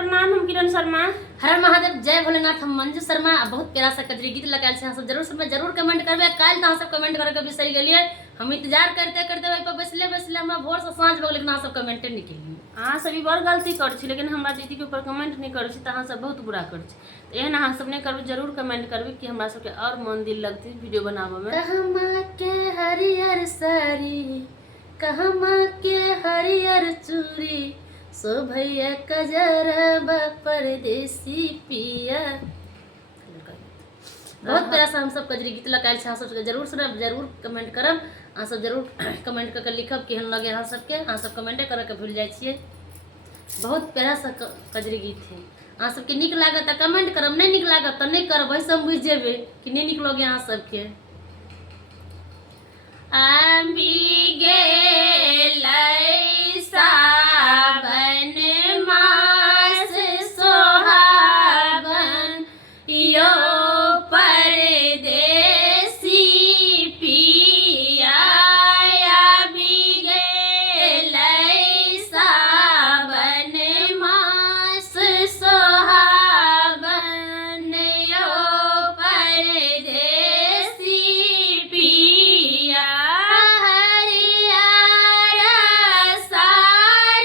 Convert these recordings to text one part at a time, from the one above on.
प्रणाम। हम किरण शर्मा। हर महादेव, जय भोलेनाथ। हम मंजू शर्मा। बहुत प्यारा सा कजरी गीत लगायल से सब जरूर सुनबे, जरूर कमेंट करबे। काल तो सब कमेंट करके भी सही गेलिए। हम इंतजार करते करते वही पर बैसले हमरा भोर से साँझ हो, लेकिन सब कमेंटे नहीं केलिए। अहाँ सब ई बड़ गलती कर छी, लेकिन हमरा दीदी के ऊपर कमेंट नहीं कर छी, तो अहाँ सब बहुत बुरा कर छी। तो एहन अहाँ सब नहीं करबे, जरूर कमेंट करबे कि हमरा सबके और मन दिल लगती वीडियो बनावे में। कहमा के हरियर साड़ी, कहमा के हरियर चूड़ी, सो भैया कजरबा परदेसी पिया। बहुत प्यारा सा हम सब कजरी गीत लगायल छै, अहाँ सबके जरूर सुनब, जरूर कमेंट करब। अहाँ सब जरूर कमेंट करके लिखब केहन लगे अहाँ सबके। अहाँ सब कमेंटे करके भूल जाइ छियै। बहुत प्यारा सा कजरी गीत है। अहाँ सबके नीक लागत तऽ कमेंट करब, नहीं नीक लागत तऽ नहीं करब। वैसे हम बुझ जेबै कि नहीं नीक लगे अहाँ सबके। आबि गेलै सावन मास सोहागन, यो परदेसी पिया। आबि गेलै सावन मास सोहागन, यो परदेसी पिया। हरियर साड़ी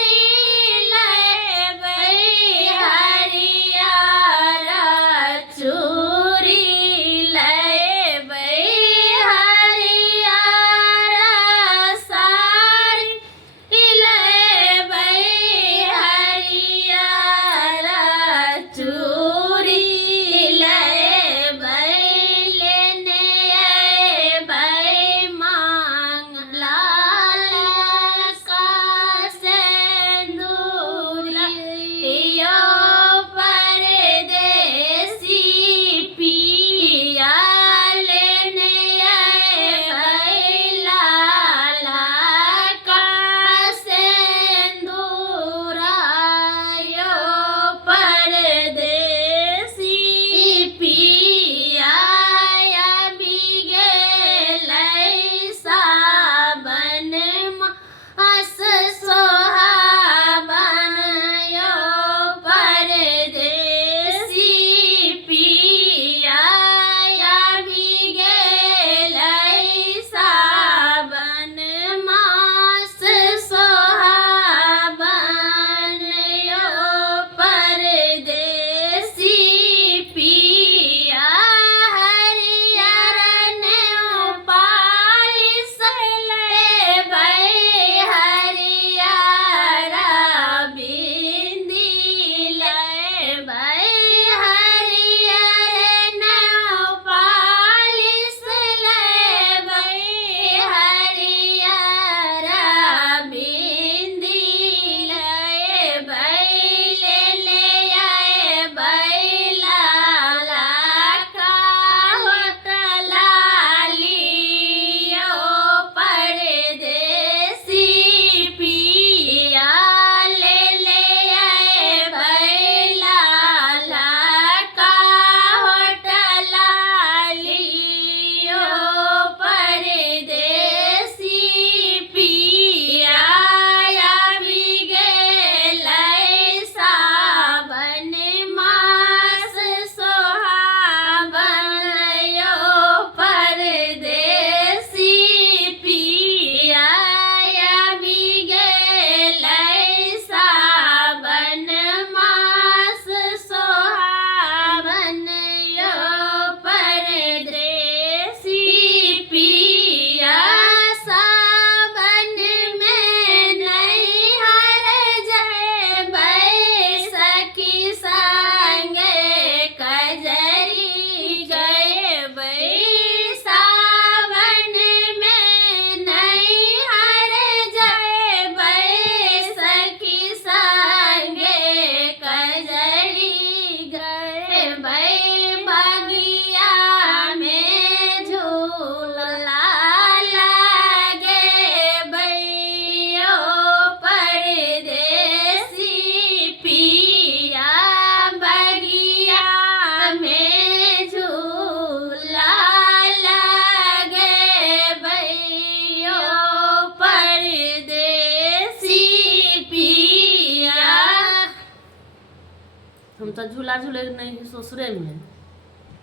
हम तो झूला झूले नहीं ससुरे में।